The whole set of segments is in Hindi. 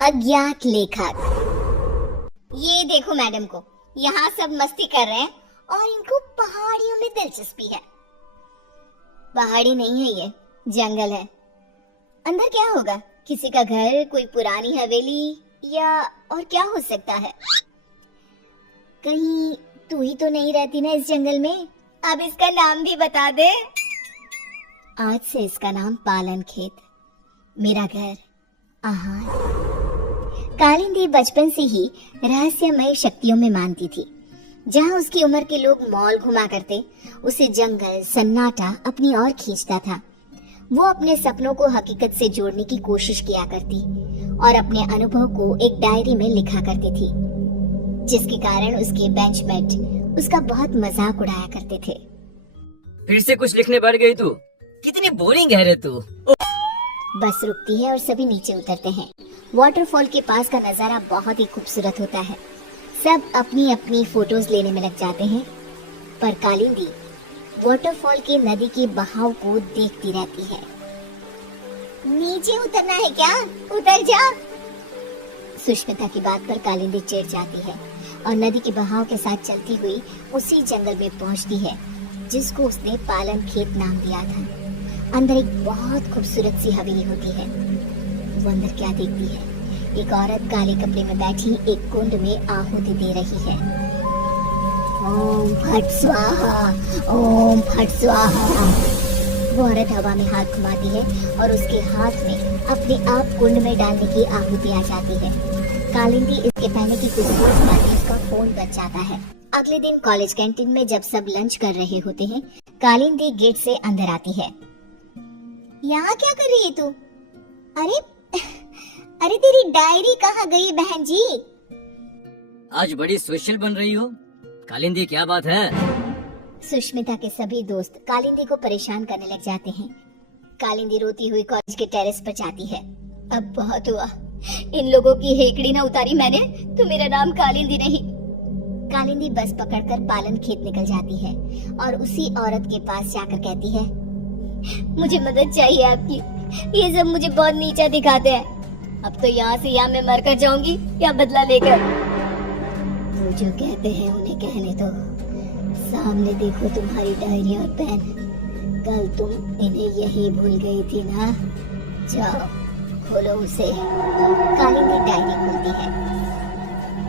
अज्ञात लेखक। ये देखो मैडम को, यहाँ सब मस्ती कर रहे हैं और इनको पहाड़ियों में दिलचस्पी है। पहाड़ी नहीं है, ये जंगल है। अंदर क्या होगा? किसी का घर, कोई पुरानी हवेली, या और क्या हो सकता है? कहीं तू ही तो नहीं रहती ना इस जंगल में? अब इसका नाम भी बता दे। आज से इसका नाम पालन खेत, मेरा घर, आहार। कालिंदी बचपन से ही रहस्यमय शक्तियों में मानती थी। जहाँ उसकी उम्र के लोग मॉल घुमा करते, उसे जंगल सन्नाटा अपनी ओर खींचता था। वो अपने सपनों को हकीकत से जोड़ने की कोशिश किया करती और अपने अनुभव को एक डायरी में लिखा करती थी, जिसके कारण उसके बेंचमेट उसका बहुत मजाक उड़ाया करते थे। फिर से कुछ लिखने बैठ गई तू? कितनी बोरिंग है रे तू। बस रुकती है और सभी नीचे उतरते हैं। वाटरफॉल के पास का नजारा बहुत ही खूबसूरत होता है। सब अपनी अपनी फोटोज लेने में लग जाते हैं, पर कालिंदी वाटरफॉल के नदी के बहाव को देखती रहती है। नीचे उतरना है क्या? उतर जा। सुष्मिता की बात पर कालिंदी चिढ़ जाती है और नदी के बहाव के साथ चलती हुई उसी जंगल में पहुंचती है जिसको उसने पालन खेत नाम दिया था। अंदर एक बहुत खूबसूरत सी हवेली होती है। वो अंदर क्या देखती है? एक औरत काले कपड़े में बैठी एक कुंड में आहुति दे रही है। ओम फट स्वाहा, ओम फट स्वाहा। वो औरत हवा में हाथ घुमाती है और उसके हाथ में अपने आप कुंड में डालने की आहुति आ जाती है। कालिंदी इसके पहले की कुछ सोच पाती, उसका फोन बज जाता है। अगले दिन कॉलेज कैंटीन में जब सब लंच कर रहे होते हैं, कालिंदी गेट से अंदर आती है। यहाँ क्या कर रही है तू? अरे तेरी डायरी कहाँ गई बहन जी? आज बड़ी सोशल बन रही हो कालिंदी, क्या बात है? सुष्मिता के सभी दोस्त कालिंदी को परेशान करने लग जाते हैं। कालिंदी रोती हुई कॉलेज के टेरेस पर जाती है। अब बहुत हुआ, इन लोगों की हेकड़ी ना उतारी मैंने तो मेरा नाम कालिंदी नहीं। कालिंदी बस पकड़कर पालन खेत निकल जाती है और उसी औरत के पास जाकर कहती है, मुझे मदद चाहिए आपकी। ये सब मुझे बहुत नीचा दिखाते हैं। अब तो यहाँ से या मैं मर कर जाऊंगी या बदला लेकर। वो जो कहते हैं उन्हें कहने दो। सामने देखो तुम्हारी डायरी और पेन। कल तुम इन्हें यही भूल गई थी ना? जाओ खोलो उसे। कालिंदी डायरी खोलती है।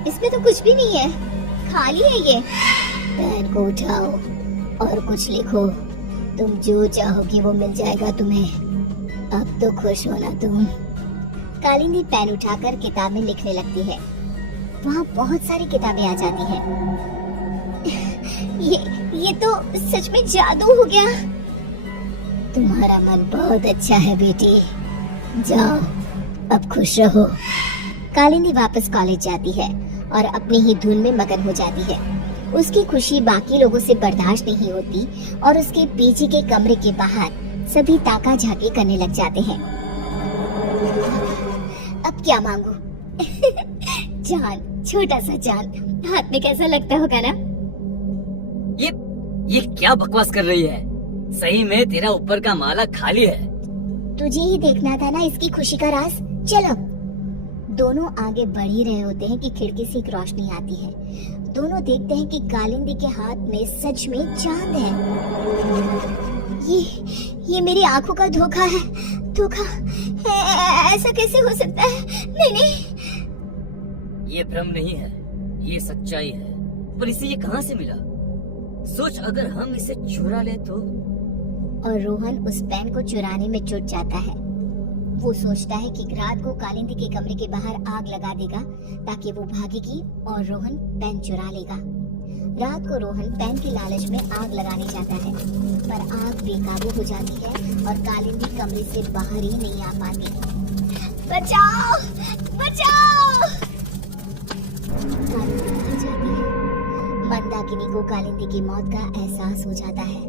इसमें तो कुछ भी नहीं है, खाली है ये। पेन को उठाओ और कुछ लिखो। तुम जो चाहोगी वो मिल जाएगा तुम्हें। अब तो खुश होना तुम। कालिंदी पेन उठाकर किताब में लिखने लगती है। वहाँ बहुत सारी किताबें आ जाती हैं। ये तो सच में जादू हो गया। तुम्हारा मन बहुत अच्छा है बेटी, जाओ अब खुश रहो। कालिंदी वापस कॉलेज जाती है और अपनी ही धुन में मगन हो जाती है। उसकी खुशी बाकी लोगों से बर्दाश्त नहीं होती और उसके पीछे के कमरे के बाहर सभी ताका झाकी करने लग जाते हैं। अब क्या मांगू? चांद, छोटा सा चांद हाथ में कैसा लगता होगा ना? ये क्या बकवास कर रही है? सही में तेरा ऊपर का माला खाली है। तुझे ही देखना था ना इसकी खुशी का राज। चलो। दोनों आगे बढ़ ही रहे होते हैं कि खिड़की से एक रोशनी आती है। दोनों देखते हैं कि कालिंदी के हाथ में सच में चांद है। ये मेरी आंखों का धोखा है। धोखा? ऐसा कैसे हो सकता है? नहीं। ये भ्रम नहीं है, ये सच्चाई है। पर इसे ये कहाँ से मिला? सोच, अगर हम इसे चुरा ले तो? और रोहन उस पेन को चुराने में जुट जाता है। वो सोचता है कि रात को कालिंदी के कमरे के बाहर आग लगा देगा ताकि वो भागेगी और रोहन पेन चुरा लेगा। रात को रोहन पेन की लालच में आग लगाने जाता है, पर आग बेकाबू हो जाती है और कालिंदी कमरे से बाहर ही नहीं आ पाती। बचाओ! बचाओ! कालिंदी मर जाती है। मंदाकिनी को कालिंदी की मौत का एहसास हो जाता है।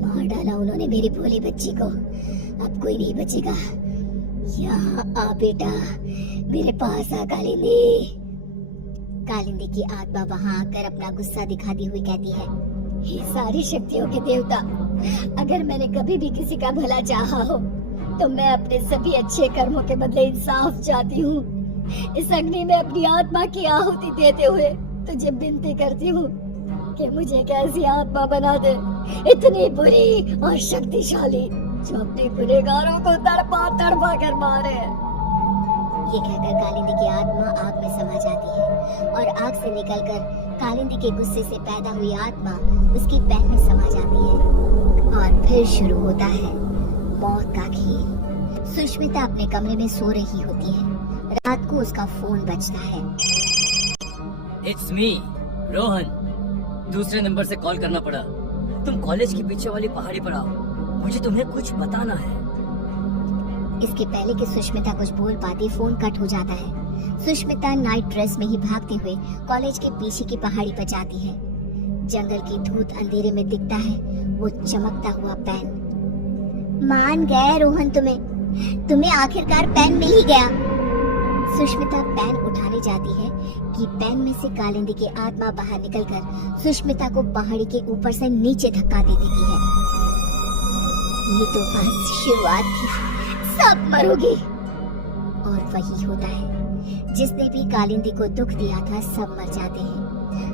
मार डाला उन्होंने मेरी भोली बच्ची को, अब कोई नहीं बचेगा। यहाँ आ बेटा, मेरे पास आ कालिंदी। कालिंदी की आत्मा वहाँ आकर अपना गुस्सा दिखाती हुई कहती है, हे सारी शक्तियों के देवता, अगर मैंने कभी भी किसी का भला चाहा हो तो मैं अपने सभी अच्छे कर्मों के बदले इंसाफ चाहती हूँ। इस अग्नि में अपनी आत्मा की आहुति देते हुए तुझे विनती करती हूँ कि मुझे कैसी आत्मा बना दे, इतनी बुरी और शक्तिशाली, जो अपने गुनहगारों को तड़पा तड़पा कर मारे। ये कहकर कालिंदी की आत्मा आग में समा जाती है और आग से निकलकर कालिंदी के गुस्से से पैदा हुई आत्मा उसकी पैर में समा जाती है और फिर शुरू होता है मौत का खेल। सुष्मिता अपने कमरे में सो रही होती है। रात को उसका फोन बजता है। It's me Rohan. दूसरे नंबर से कॉल करना पड़ा। तुम कॉलेज के पीछे वाली पहाड़ी पर आओ, मुझे तुम्हें कुछ बताना है। इसके पहले कि सुष्मिता कुछ बोल पाती, फोन कट हो जाता है। सुष्मिता नाइट ड्रेस में ही भागते हुए कॉलेज के पीछे की पहाड़ी पर जाती है। जंगल की धूत अंधेरे में दिखता है वो चमकता हुआ पेन। मान गए रोहन, तुम्हें आखिरकार पेन मिल ही गया। सुष्मिता पेन उठाने जाती है कि पेन में से कालिंदी की आत्मा बाहर निकलकर सुष्मिता को पहाड़ी के ऊपर से नीचे धक्का दे देती है। ये तो बस शुरुआत थी, सब मरोगे। और वही होता है, जिसने भी कालिंदी को दुख दिया था सब मर जाते हैं।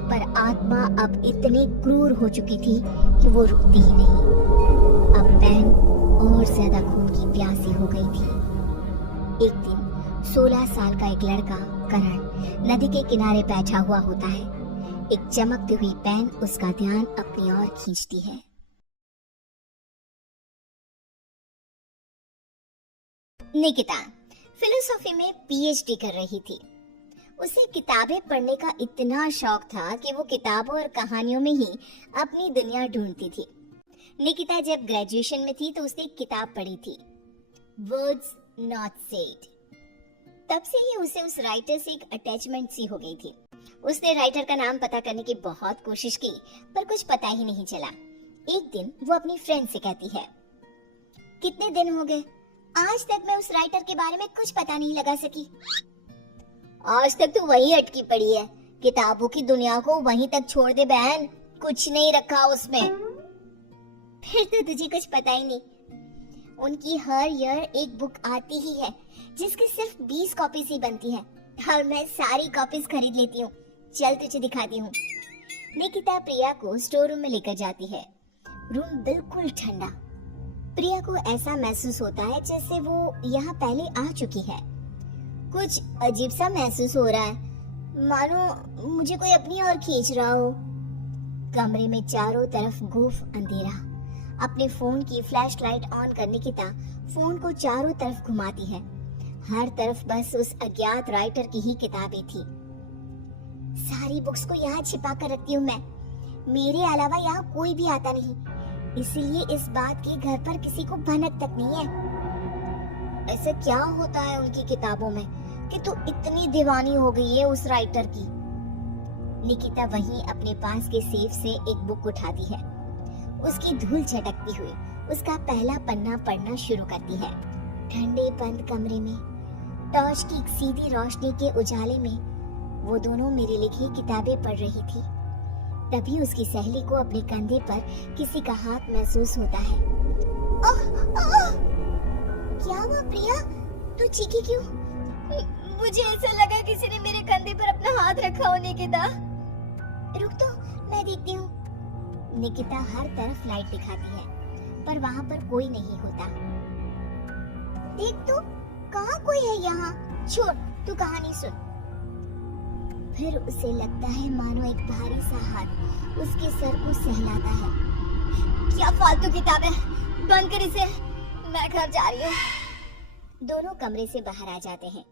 पर आत्मा अब इतनी क्रूर हो चुकी थी कि वो रुकती ही नहीं। अब पेन और ज्यादा खून की प्यासी हो गई थी। एक दिन 16 साल का एक लड़का करण नदी के किनारे बैठा हुआ होता है। एक चमकती हुई पेन उसका ध्यान अपनी ओर खींचती है। निकिता फिलोसॉफी में पीएचडी कर रही थी। उसे किताबें पढ़ने का इतना शौक था कि वो किताबों और कहानियों में ही अपनी दुनिया ढूंढती थी। निकिता जब ग्रेजुएशन में थी तो उसने एक किताब पढ़ी थी, वर्ड्स नॉट सेड। तब से ही उसे उस राइटर से एक अटैचमेंट सी हो गई थी। उसने राइटर का नाम पता करने की बहुत कोशिश की पर कुछ पता ही नहीं चला। एक दिन वो अपनी फ्रेंड से कहती है, कितने दिन हो गए, आज तक मैं उस राइटर के बारे में कुछ पता नहीं लगा सकी। आज तक तो वही अटकी पड़ी है, किताबों की दुनिया को वहीं तक छोड़ दे बहन, कुछ नहीं रखा उसमें। फिर तो तुझे कुछ पता ही नहीं। उनकी हर ईयर एक बुक आती ही है जिसकी सिर्फ 20 कॉपीज ही बनती है और मैं सारी कॉपीज खरीद लेती हूँ। चल तुझे दिखाती हूँ। निकिता प्रिया को स्टोर रूम में लेकर जाती है। रूम बिल्कुल ठंडा। प्रिया को ऐसा महसूस होता है जैसे वो यहाँ पहले आ चुकी है। कुछ अजीब सा महसूस हो रहा है, मानो मुझे कोई अपनी ओर खींच रहा हो। कमरे में चारों तरफ गुफ अंधेरा। अपने फोन की फ्लैश लाइट ऑन कर निकिता फोन को चारों तरफ घुमाती है। हर तरफ बस उस अज्ञात राइटर की ही किताबें थी। सारी बुक्स को यहाँ छिपा कर रखती हूँ मैं, मेरे अलावा यहाँ कोई भी आता नहीं, इसीलिए इस बात की घर पर किसी को भनक तक नहीं है। ऐसा क्या होता है उनकी किताबों में कि तू इतनी दीवानी हो गई है उस राइटर की। निकिता वहीं अपने पास के सेफ से एक बुक उठाती है। उसकी धूल झटकती हुई उसका पहला पन्ना पढ़ना शुरू करती है। ठंडे बंद कमरे में टॉर्च की एक सीधी रोशनी के उजाले में वो दोनों मेरी लिखी किताबें पढ़ रही थी। तभी उसकी सहेली को अपने कंधे पर किसी का हाथ महसूस होता है। ओह, ओह! क्या हुआ प्रिया, तू चीखी क्यों? मुझे ऐसा लगा किसी ने मेरे कंधे पर अपना हाथ रखा हो। निकिता रुक तो, मैं देखती हूँ। निकिता हर तरफ लाइट दिखाती है पर वहाँ पर कोई नहीं होता। देख तो, कहाँ कोई है यहाँ? छोड़, तू कहानी सुन। फिर उसे लगता है मानो एक भारी सा हाथ उसके सर को सहलाता है। क्या फालतू किताब है, बंद कर इसे, मैं घर जा रही हूँ। दोनों कमरे से बाहर आ जाते हैं।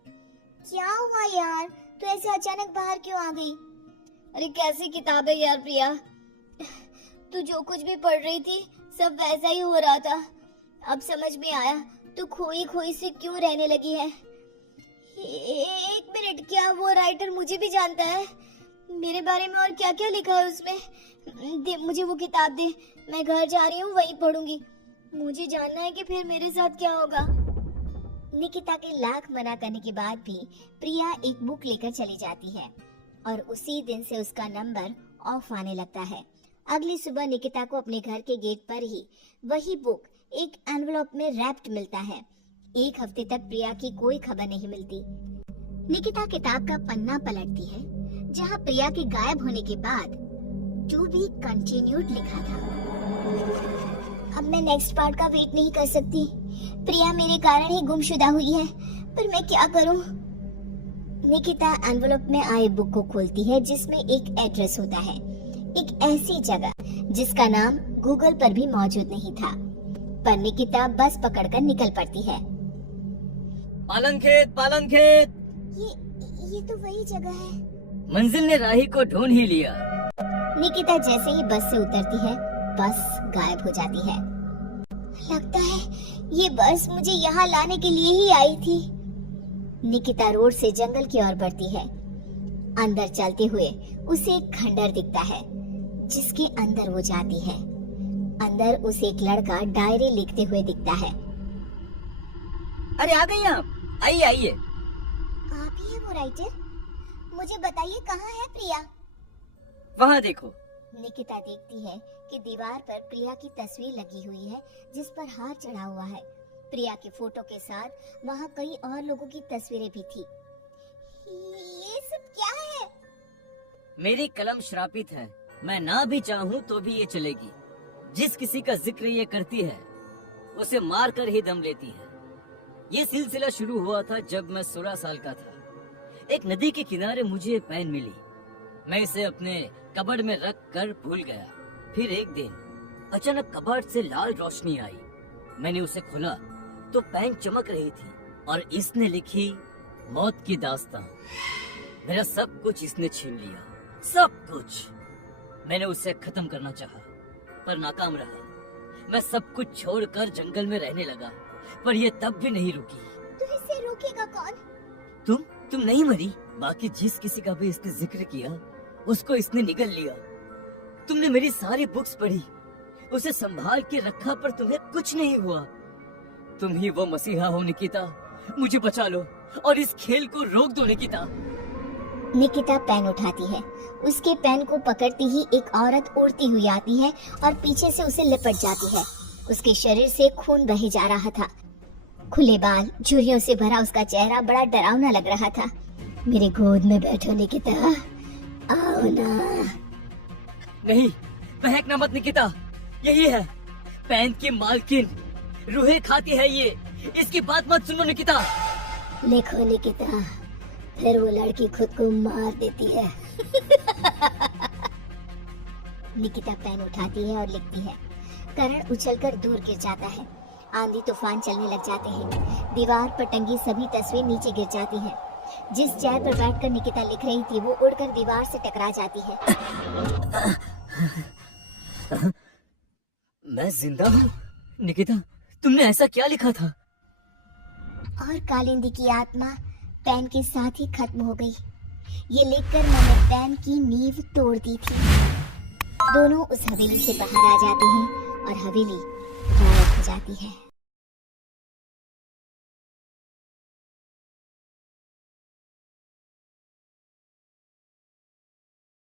क्या हुआ यार, तू ऐसे अचानक बाहर क्यों आ गई? अरे कैसी किताब है यार प्रिया, तू जो कुछ भी पढ़ रही थी सब वैसा ही हो रहा था। अब समझ में आया तू खोई खोई से क्यों रहने लगी है। एक मिनट, क्या वो राइटर मुझे भी जानता है? मेरे बारे में और क्या क्या लिखा है उसमें? दे मुझे वो किताब दे, मैं घर जा रही हूँ, वही पढ़ूंगी। मुझे जानना है कि फिर मेरे साथ क्या होगा। निकिता के लाख मना करने के बाद भी प्रिया एक बुक लेकर चली जाती है और उसी दिन से उसका नंबर ऑफ आने लगता है। अगली सुबह निकिता को अपने घर के गेट पर ही वही बुक एक एनवलप में रैप्ड मिलता है। 1 हफ्ते तक प्रिया की कोई खबर नहीं मिलती। निकिता किताब का पन्ना पलटती है जहाँ प्रिया के गायब होने के बाद टू बी कंटिन्यूड लिखा था। अब मैं नेक्स्ट पार्ट का वेट नहीं कर सकती। प्रिया मेरे कारण ही गुमशुदा हुई है, पर मैं क्या करूं? निकिता एनवेलप में आए बुक को खोलती है जिसमें एक एड्रेस होता है, एक ऐसी जगह जिसका नाम गूगल पर भी मौजूद नहीं था। पर निकिता बस पकड़कर निकल पड़ती है। पालन खेत। ये तो वही जगह है। मंजिल ने राही को ढूंढ ही लिया। निकिता जैसे ही बस से उतरती है, बस गायब हो जाती है। लगता है ये बस मुझे यहाँ लाने के लिए ही आई थी। निकिता रोड से जंगल की ओर बढ़ती है। अंदर चलते हुए उसे एक खंडर दिखता है जिसके अंदर वो जाती है। अंदर उसे एक लड़का डायरी लिखते हुए दिखता है। अरे आ गई आप, आइए। आप ही है वो राइटर? मुझे बताइए कहाँ है प्रिया? वहाँ देखो। निकिता देखती है कि दीवार पर प्रिया की तस्वीर लगी हुई है जिस पर हार चढ़ा हुआ है। प्रिया के फोटो के साथ वहाँ कई और लोगों की तस्वीरें भी थी। ये सब क्या है? मेरी कलम श्रापित है, मैं ना भी चाहूँ तो भी ये चलेगी। जिस किसी का जिक्र ये करती है उसे मार कर ही दम लेती है। ये सिलसिला शुरू हुआ था जब मैं 16 साल का था। एक नदी के किनारे मुझे एक पेन मिली। मैं इसे अपने कबर्ड में रख कर भूल गया। फिर एक दिन अचानक कबर्ड से लाल रोशनी आई। मैंने उसे खोला तो पेन चमक रही थी और इसने लिखी मौत की दास्तान। मेरा सब कुछ इसने छीन लिया, सब कुछ। मैंने उसे खत्म करना चाहा पर नाकाम रहा। मैं सब कुछ छोड़कर जंगल में रहने लगा, पर यह तब भी नहीं रुकी। तो इसे रोकेगा कौन? तुम नहीं मरी। बाकी जिस किसी का भी इसने जिक्र किया उसको इसने निगल लिया। तुमने मेरी सारी बुक्स पढ़ी, उसे संभाल के रखा, पर तुम्हें कुछ नहीं हुआ। तुम ही वो मसीहा हो निकिता, मुझे बचा लो और इस खेल को रोक दो निकिता। निकिता पेन उठाती है। उसके पेन को पकड़ती ही एक औरत उड़ती हुई आती है और पीछे से उसे लिपट जाती है। उसके शरीर से खून बहे जा रहा था। खुले बाल, झुर्रियों से भरा उसका चेहरा बड़ा डरावना लग रहा था। मेरे गोद में बैठो निकिता, आओ ना। नहीं, बहकना मत निकिता, यही है पेन की मालकिन। रूहें खाती है ये, इसकी बात मत सुनो निकिता। लिखो निकिता, फिर वो लड़की खुद को मार देती है। निकिता पेन उठाती है और लिखती है। करण उछलकर दूर गिर जाता है। आंधी तूफान चलने लग जाते हैं। दीवार पर टंगी सभी तस्वीर नीचे गिर जाती हैं। जिस चेयर पर बैठकर निकिता लिख रही थी वो उड़कर दीवार से टकरा जाती है। मैं जिंदा हूँ? निकिता, तुमने ऐसा क्या लिखा था? और कालिंदी की आत्मा पेन के साथ ही खत्म हो गई। ये लिखकर मैंने पेन की नींव तोड़ दी थी। दोनों उस हवेली से बाहर आ जाते हैं और हवेली गायब हो जाती है।